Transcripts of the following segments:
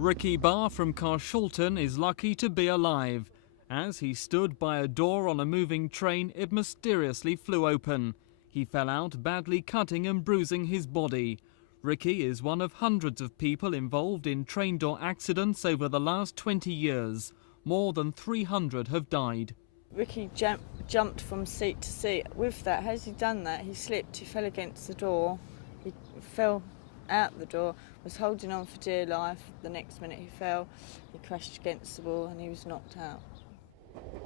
Ricky Barr from Carshalton is lucky to be alive. As he stood by a door on a moving train, it mysteriously flew open. He fell out, badly cutting and bruising his body. Ricky is one of hundreds of people involved in train door accidents over the last 20 years. More than 300 have died. Ricky jumped from seat to seat. With that, has he done that? He slipped, he fell against the door, he fell out the door, was holding on for dear life. The next minute he fell, he crashed against the wall and he was knocked out.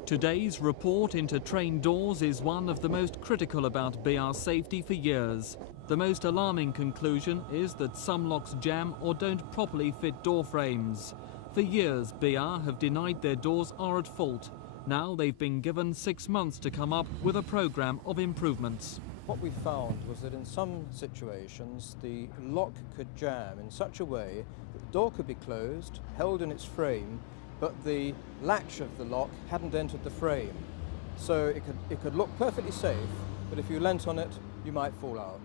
Today's report into train doors is one of the most critical about BR safety for years. The most alarming conclusion is that some locks jam or don't properly fit door frames. For years, BR have denied their doors are at fault. Now they've been given 6 months to come up with a programme of improvements. What we found was that in some situations the lock could jam in such a way that the door could be closed, held in its frame, but the latch of the lock hadn't entered the frame. So it could look perfectly safe, but if you leant on it, you might fall out.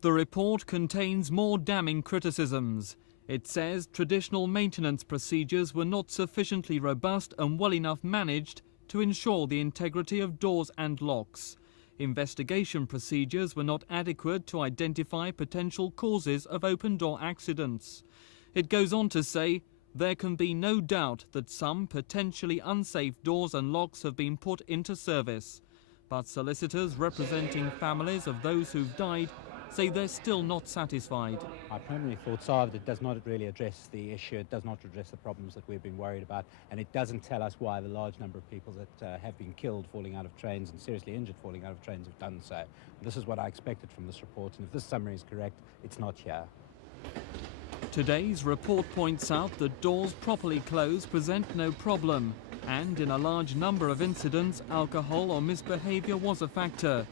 The report contains more damning criticisms. It says traditional maintenance procedures were not sufficiently robust and well enough managed to ensure the integrity of doors and locks. Investigation procedures were not adequate to identify potential causes of open door accidents. It goes on to say there can be no doubt that some potentially unsafe doors and locks have been put into service. But solicitors representing families of those who've died say they're still not satisfied. Our preliminary thoughts are that it does not really address the issue, it does not address the problems that we've been worried about, and it doesn't tell us why the large number of people that have been killed falling out of trains and seriously injured falling out of trains have done so. This is what I expected from this report, and if this summary is correct, it's not here. Today's report points out that doors properly closed present no problem, and in a large number of incidents, alcohol or misbehaviour was a factor.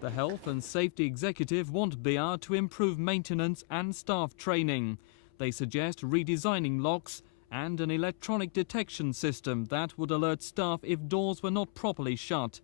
The Health and Safety Executive want BR to improve maintenance and staff training. They suggest redesigning locks and an electronic detection system that would alert staff if doors were not properly shut.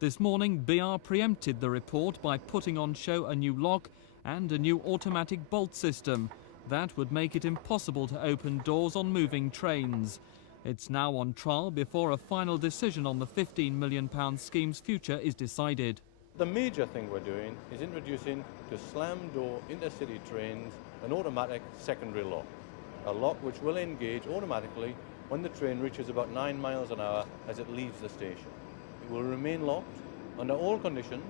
This morning, BR preempted the report by putting on show a new lock and a new automatic bolt system that would make it impossible to open doors on moving trains. It's now on trial before a final decision on the £15 million scheme's future is decided. The major thing we're doing is introducing to slam door intercity trains an automatic secondary lock. A lock which will engage automatically when the train reaches about 9 miles an hour as it leaves the station. It will remain locked under all conditions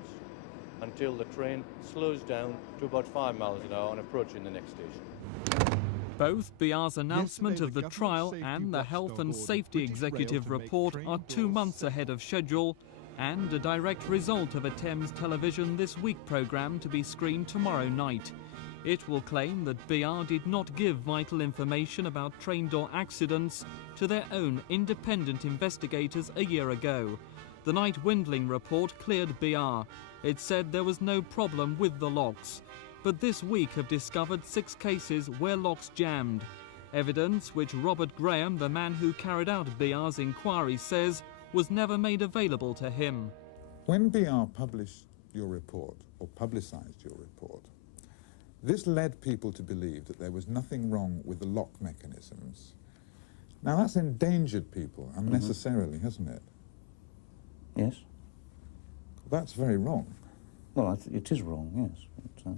until the train slows down to about 5 miles an hour on approaching the next station. Both BR's announcement of the trial and the Health and Safety Executive report are 2 months ahead of schedule, and a direct result of a Thames Television This Week programme to be screened tomorrow night. It will claim that BR did not give vital information about train door accidents to their own independent investigators a year ago. The Night Windling report cleared BR. It said there was no problem with the locks. But this week have discovered 6 cases where locks jammed. Evidence which Robert Graham, the man who carried out BR's inquiry, says was never made available to him. When BR published your report, or publicised your report, this led people to believe that there was nothing wrong with the lock mechanisms. Now that's endangered people unnecessarily, hasn't it? Yes. That's very wrong. Well, it is wrong, yes.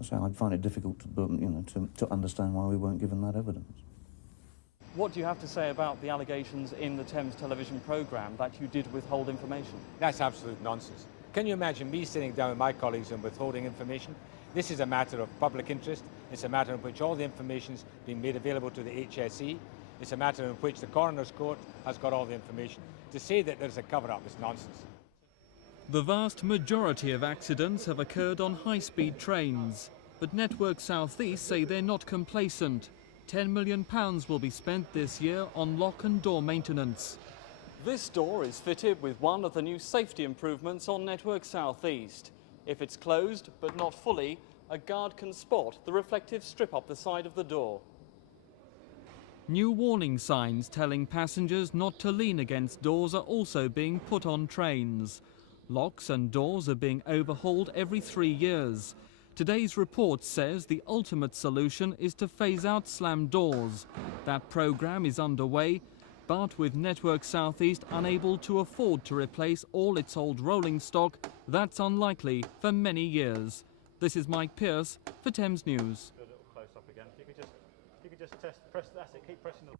So I'd find it difficult to understand why we weren't given that evidence. What do you have to say about the allegations in the Thames Television programme that you did withhold information? That's absolute nonsense. Can you imagine me sitting down with my colleagues and withholding information? This is a matter of public interest. It's a matter in which all the information's been made available to the HSE. It's a matter in which the Coroner's Court has got all the information. To say that there's a cover-up is nonsense. The vast majority of accidents have occurred on high-speed trains, but Network South East say they're not complacent. £10 million will be spent this year on lock and door maintenance. This door is fitted with one of the new safety improvements on Network South East. If it's closed, but not fully, a guard can spot the reflective strip up the side of the door. New warning signs telling passengers not to lean against doors are also being put on trains. Locks and doors are being overhauled every 3 years. Today's report says the ultimate solution is to phase out slam doors. That programme is underway, but with Network South East unable to afford to replace all its old rolling stock, that's unlikely for many years. This is Mike Pearce for Thames News. Do a little close up again. If you could just press, that's it, keep pressing the